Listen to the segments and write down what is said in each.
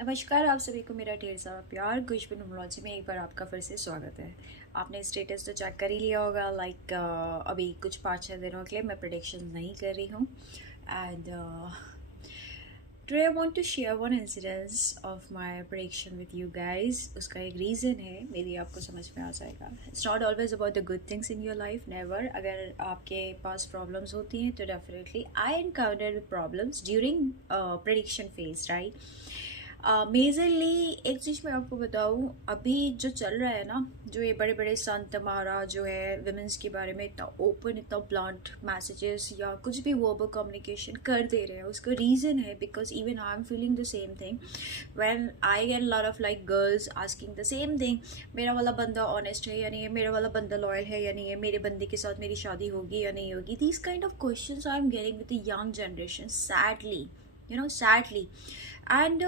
नमस्कार, आप सभी को मेरा ढेर सारा प्यार। कुछ भी न्यूमरोलॉजी में एक बार आपका फिर से स्वागत है। आपने स्टेटस तो चेक कर ही लिया होगा। अभी कुछ 5-6 दिनों के लिए मैं प्रेडिक्शन नहीं कर रही हूँ। And today I want to share one incidence of my prediction with you guys. उसका एक रीज़न है, मेरी आपको समझ में आ जाएगा। It's not always about the good things in your life, never. अगर आपके पास प्रॉब्लम्स होती हैं तो definitely I encountered problems during prediction phase, right. Majorly एक चीज़ मैं आपको बताऊँ, अभी जो चल रहा है ना, जो ये बड़े बड़े संत महाराज जो है विमेंस के बारे में इतना ओपन, इतना ब्लंट मैसेजेस या कुछ भी वर्बल कम्युनिकेशन कर दे रहे हैं, उसका रीज़न है because even I am feeling the same thing when I get lot of like girls asking the same thing. मेरा वाला बंदा ऑनेस्ट है या नहीं है, मेरा वाला बंदा लॉयल है या नहीं है, मेरे बंदे के साथ मेरी शादी होगी या नहीं होगी। These kind of questions I am getting with the young generation, sadly, sadly. And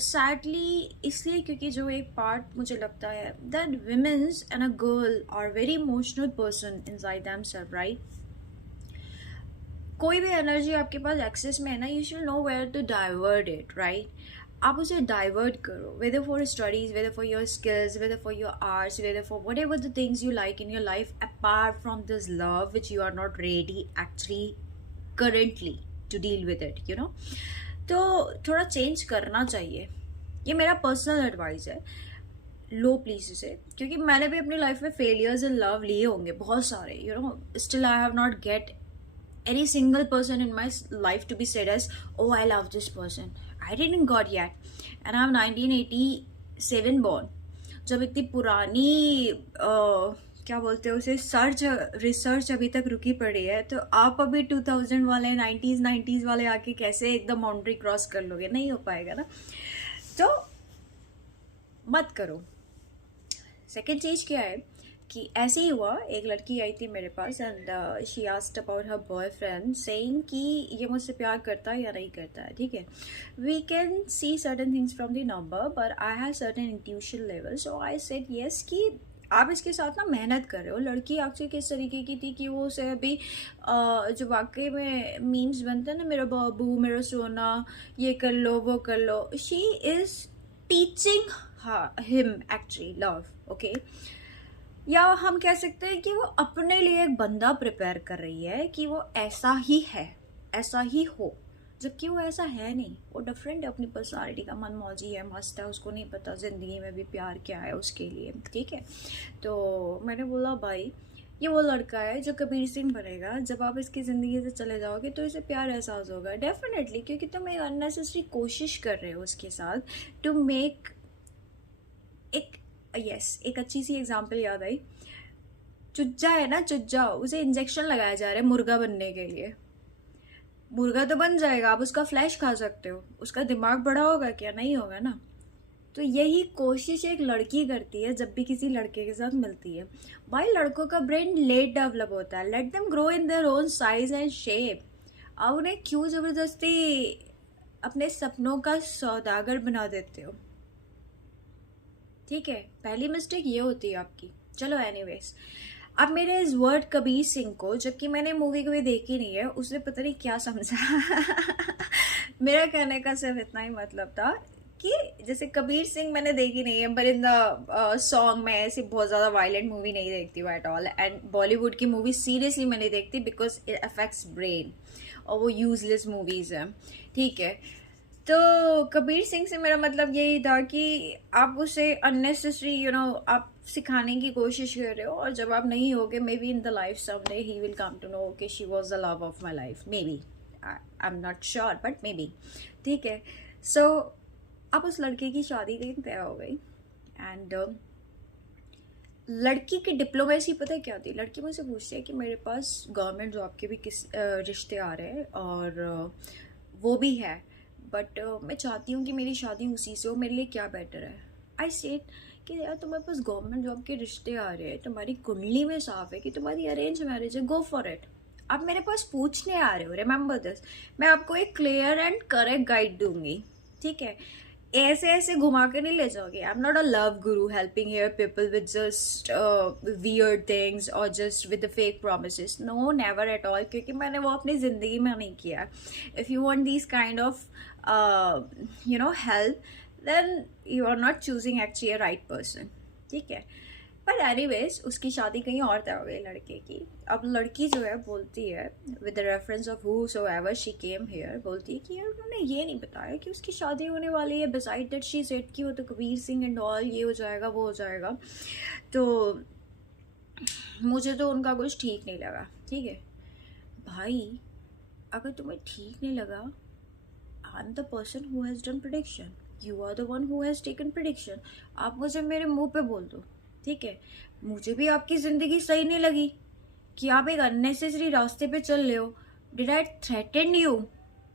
sadly इसलिए क्योंकि जो एक पार्ट मुझे लगता है that womens and a girl are very emotional person inside themselves, right. कोई भी एनर्जी आपके पास एक्सेस में है ना, you should know where to divert it, right. आप उसे डाइवर्ट करो, whether for studies, whether for your skills, whether for your arts, whether for whatever the things you like in your life apart from this love which you are not ready actually currently to deal with it, तो थोड़ा change करना चाहिए। ये मेरा personal advice है। लो please इसे, क्योंकि मैंने भी अपनी लाइफ में फेलियर्स इन लव लिए होंगे बहुत सारे, still I have not gate any single person in my life to be said as, oh, I love this person. I didn't got yet, and I'm 1987 born। जब इतनी पुरानी क्या बोलते हैं उसे, रिसर्च अभी तक रुकी पड़ी है, तो आप अभी 2000 वाले 90s वाले आके कैसे एकदम बाउंड्री क्रॉस कर लोगे? नहीं हो पाएगा ना, तो मत करो। सेकेंड चीज़ क्या है कि ऐसे ही हुआ, एक लड़की आई थी मेरे पास and she asked about her boyfriend, saying कि ये मुझसे प्यार करता है या नहीं करता है। ठीक है, we can see certain things from the number, but I have certain intuition level, so I said yes कि आप इसके साथ ना मेहनत कर रहे हो। लड़की एक्चुअली किस तरीके की थी कि वो उसे अभी जो वाकई में मीम्स बनते हैं ना, मेरा बाबू, मेरा सोना, ये कर लो वो कर लो, she is teaching him actually love, okay. या हम कह सकते हैं कि वो अपने लिए एक बंदा प्रिपेयर कर रही है कि वो ऐसा ही है, ऐसा ही हो, जबकि वो ऐसा है नहीं। वो डिफरेंट है, अपनी पर्सनालिटी का मन मौजी है, मस्त है, उसको नहीं पता ज़िंदगी में भी प्यार क्या है उसके लिए। ठीक है, तो मैंने बोला भाई ये वो लड़का है जो कबीर सिंह बनेगा। जब आप इसकी ज़िंदगी से चले जाओगे तो इसे प्यार एहसास होगा डेफिनेटली, क्योंकि तुम एक अननेसेसरी कोशिश कर रहे हो उसके साथ टू मेक एक एक अच्छी सी एग्जांपल याद आई। चुज्जा है ना, चुज्जा, उसे इंजेक्शन लगाया जा रहा है मुर्गा बनने के लिए। मुर्गा तो बन जाएगा, आप उसका फ्लैश खा सकते हो, उसका दिमाग बड़ा होगा क्या? नहीं होगा ना। तो यही कोशिश एक लड़की करती है जब भी किसी लड़के के साथ मिलती है। भाई लड़कों का ब्रेन लेट डेवलप होता है, let them grow in their own size and shape. आप उन्हें क्यों जबरदस्ती अपने सपनों का सौदागर बना देते हो? ठीक है, पहली मिस्टेक ये होती है आपकी। चलो एनीवेज, अब मेरे इस वर्ड कबीर सिंह को, जबकि मैंने मूवी कभी देखी नहीं है, उसने पता नहीं क्या समझा। मेरा कहने का सिर्फ इतना ही मतलब था कि जैसे कबीर सिंह मैंने देखी नहीं है, पर इन द सॉन्ग मैं ऐसी बहुत ज़्यादा वायलेंट मूवी नहीं देखती हूँ एट ऑल। एंड बॉलीवुड की मूवी सीरियसली मैं नहीं देखती बिकॉज इट अफेक्ट्स ब्रेन, और वो यूजलेस मूवीज़ हैं। ठीक है, तो कबीर सिंह से मेरा मतलब यही था कि आप उसे अननेसेसरी आप सिखाने की कोशिश कर रहे हो, और जब आप नहीं होगे, may be in the life someday he will come to know कि she was the love of my life, may be, I am not sure but may be. ठीक है, सो अब उस लड़के की शादी की तय हो गई एंड लड़की की डिप्लोमेसी पता है क्या थी? लड़की मुझसे पूछती है कि मेरे पास गवर्नमेंट जॉब के भी किस रिश्ते आ रहे हैं और वो भी है, बट मैं चाहती हूँ कि मेरी शादी उसी से हो, मेरे लिए क्या बेटर है? आई सेड कि यार तुम्हारे पास गवर्नमेंट जॉब के रिश्ते आ रहे हैं, तुम्हारी कुंडली में साफ है कि तुम्हारी अरेंज मैरिज है, गो फॉर इट। आप मेरे पास पूछने आ रहे हो, रिमेंबर दिस, मैं आपको एक क्लियर एंड करेक्ट गाइड दूंगी। ठीक है, ऐसे ऐसे घुमा के नहीं ले जाओगे। I am not a love guru helping here people with just weird things और just with the fake promises, no never at all, क्योंकि मैंने वो अपनी ज़िंदगी में नहीं किया। If you want these kind of help, then you are not choosing actually a right person. ठीक है. पर एनीवेज उसकी शादी कहीं और तय हो गई लड़के की. अब लड़की जो है बोलती है with the reference of who so ever she came here, बोलती है कि यार उन्होंने ये नहीं बताया कि उसकी शादी होने वाली है. बिसाइड दैट शी सेड कि वो तो कबीर सिंह एंड ऑल, ये हो जाएगा वो हो जाएगा. तो मुझे तो उनका कुछ ठीक नहीं लगा. ठीक है भाई, अगर तुम्हें ठीक नहीं लगा, I am the person who has done prediction, you are the one who has taken prediction. आप मुझे मेरे मुंह पे बोल दो. ठीक है, मुझे भी आपकी ज़िंदगी सही नहीं लगी कि आप एक अननेसेसरी रास्ते पे चल रहे हो. Did I threaten you?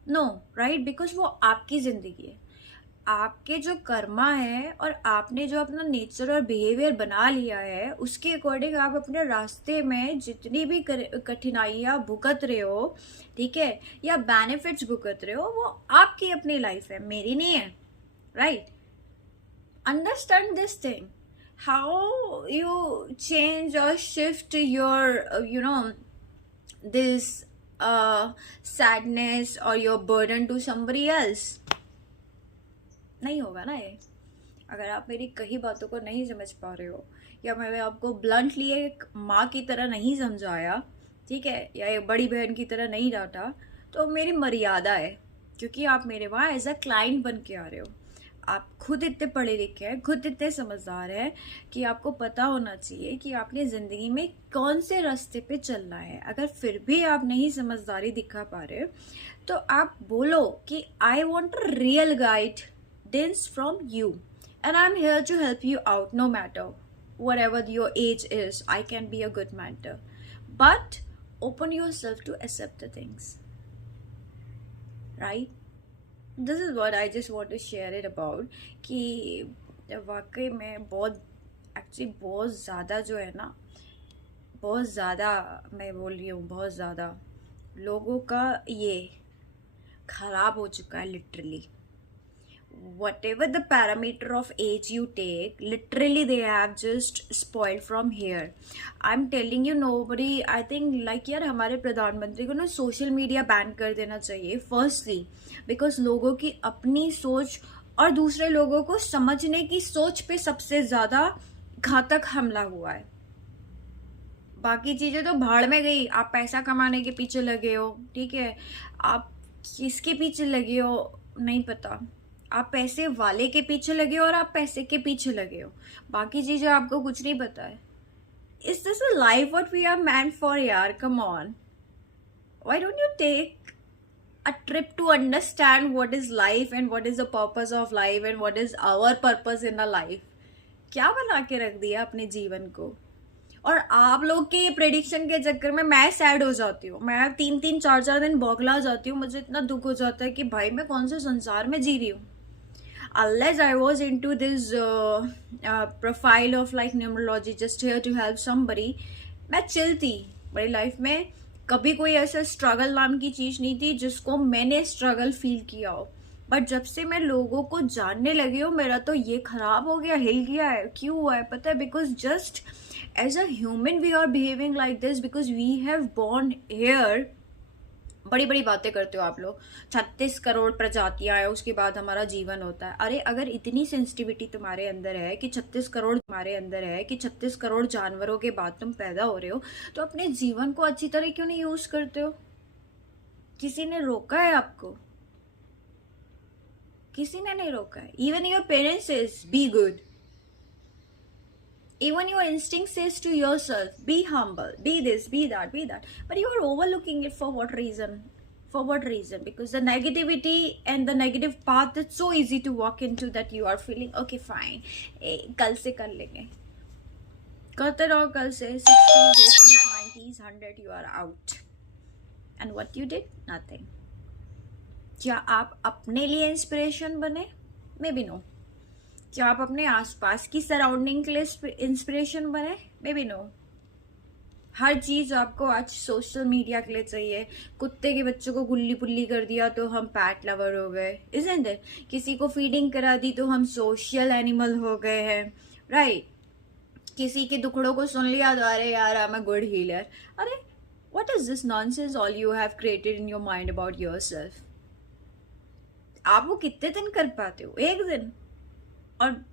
No, right? Because वो आपकी ज़िंदगी है, आपके जो कर्मा है और आपने जो अपना नेचर और बिहेवियर बना लिया है उसके अकॉर्डिंग आप अपने रास्ते में जितनी भी कठिनाइयाँ भुगत रहे हो, ठीक है, या बेनिफिट्स भुगत रहे हो, वो आपकी अपनी लाइफ है, मेरी नहीं है. Right? Understand this thing. How you change or shift your this sadness or your burden to somebody else? नहीं होगा ना ये. अगर आप मेरी कई बातों को नहीं समझ पा रहे हो, या मैंने आपको ब्लंटली एक माँ की तरह नहीं समझाया, ठीक है, या एक बड़ी बहन की तरह नहीं डांटा, तो मेरी मर्यादा है. क्योंकि आप मेरे वहाँ एज अ क्लाइंट बन के आ रहे हो. आप खुद इतने पढ़े लिखे हैं, खुद इतने समझदार हैं कि आपको पता होना चाहिए कि आपने ज़िंदगी में कौन से रास्ते पे चलना है. अगर फिर भी आप नहीं समझदारी दिखा पा रहे तो आप बोलो कि I want a real guidance from you and I am here to help you out no matter whatever your age is. I can be a good mentor, but open yourself to accept the things, right? This is what I just want to share it about कि वाकई में बहुत ज़्यादा जो है ना, बहुत ज़्यादा मैं बोल रही हूँ, बहुत ज़्यादा लोगों का ये ख़राब हो चुका है literally. Whatever the parameter of age you take, literally they have just spoiled from here. I'm telling you, nobody, I think like यार हमारे प्रधानमंत्री को ना सोशल मीडिया बैन कर देना चाहिए. फर्स्टली बिकॉज लोगों की अपनी सोच और दूसरे लोगों को समझने की सोच पे सबसे ज़्यादा घातक हमला हुआ है. बाकी चीज़ें तो भाड़ में गई. आप पैसा कमाने के पीछे लगे हो, ठीक है, आप किसके पीछे लगे हो नहीं पता, आप पैसे वाले के पीछे लगे हो और आप पैसे के पीछे लगे हो. बाकी चीज़ें आपको कुछ नहीं पता है. Is this a life what we are man for यार? Come on, why don't you take a trip to understand what is life and what is the purpose of life and what is our purpose in a life? क्या बना के रख दिया अपने जीवन को. और आप लोग के प्रेडिक्शन के चक्कर में मैं सैड हो जाती हूँ. मैं 3-4 दिन बौखला जाती हूँ. मुझे इतना दुख हो जाता है कि भाई मैं कौन से संसार में जी रही हूँ. Unless I was into this profile of like numerology, just here to help somebody, मैं चिल थी. मेरी लाइफ में कभी कोई ऐसा स्ट्रगल नाम की चीज़ नहीं थी जिसको मैंने स्ट्रगल फील किया हो. बट जब से मैं लोगों को जानने लगी हूँ, मेरा तो ये खराब हो गया, हिल गया है. क्यों हुआ है पता है? Because just as a human we are behaving like this because we have born here. बड़ी बड़ी बातें करते हो आप लोग. 36 करोड़ प्रजातियां हैं, उसके बाद हमारा जीवन होता है. अरे अगर इतनी सेंसिटिविटी तुम्हारे अंदर है कि 36 करोड़ जानवरों के बाद तुम पैदा हो रहे हो, तो अपने जीवन को अच्छी तरह क्यों नहीं यूज करते हो? किसी ने रोका है आपको? किसी ने नहीं रोका है. Even your parents says be good. Even your instinct says to yourself, be humble, be this, be that, be that. But you are overlooking it for what reason? For what reason? Because the negativity and the negative path, it's so easy to walk into that you are feeling, okay, fine. कल से कर लेंगे. करते रहो कल से. 60s, 80s, 90s, 100, you are out. And what you did? Nothing. क्या आप अपने लिए इंस्पिरेशन बने? Maybe no. क्या आप अपने आसपास की सराउंडिंग के लिए इंस्पिरेशन बने? May be no. हर चीज़ आपको आज सोशल मीडिया के लिए चाहिए. कुत्ते के बच्चों को गुल्ली पुल्ली कर दिया तो हम पैट लवर हो गए, इज़न्ट इट? किसी को फीडिंग करा दी तो हम सोशल एनिमल हो गए हैं, राइट? किसी के दुखड़ों को सुन लिया तो अरे यार I am a good healer. अरे what is this nonsense all you have created in your mind about yourself? आप वो कितने दिन कर पाते हो? एक दिन। और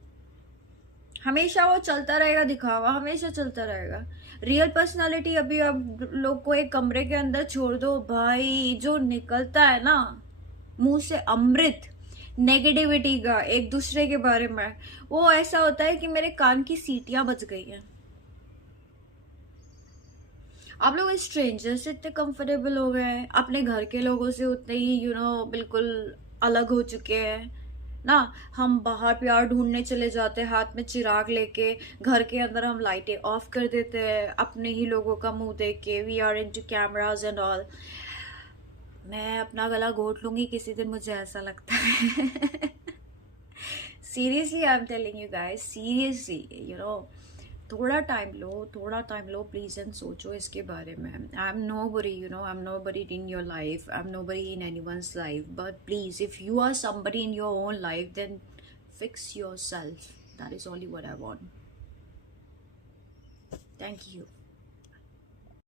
हमेशा वो चलता रहेगा, दिखावा हमेशा चलता रहेगा। रियल पर्सनालिटी अभी अब लोग को एक कमरे के अंदर छोड़ दो भाई, जो निकलता है ना मुंह से अमृत नेगेटिविटी का एक दूसरे के बारे में, वो ऐसा होता है कि मेरे कान की सीटियां बज गई हैं। आप लोग स्ट्रेंजर से इतने कंफर्टेबल हो गए हैं, अपने घर के लोगों से उतने ही बिल्कुल अलग हो चुके हैं ना। हम बाहर प्यार ढूंढने चले जाते हैं हाथ में चिराग लेके, घर के अंदर हम लाइटें ऑफ कर देते हैं अपने ही लोगों का मुंह देख के। We are into cameras and all. मैं अपना गला घोट लूंगी किसी दिन, मुझे ऐसा लगता है। Seriously I am telling you guys, seriously थोड़ा टाइम लो, थोड़ा टाइम लो प्लीज एंड सोचो इसके बारे में। I am nobody, I am nobody in your life, I am nobody in anyone's life, but please if you are somebody in your own life then fix yourself. That is only what I want. Thank you.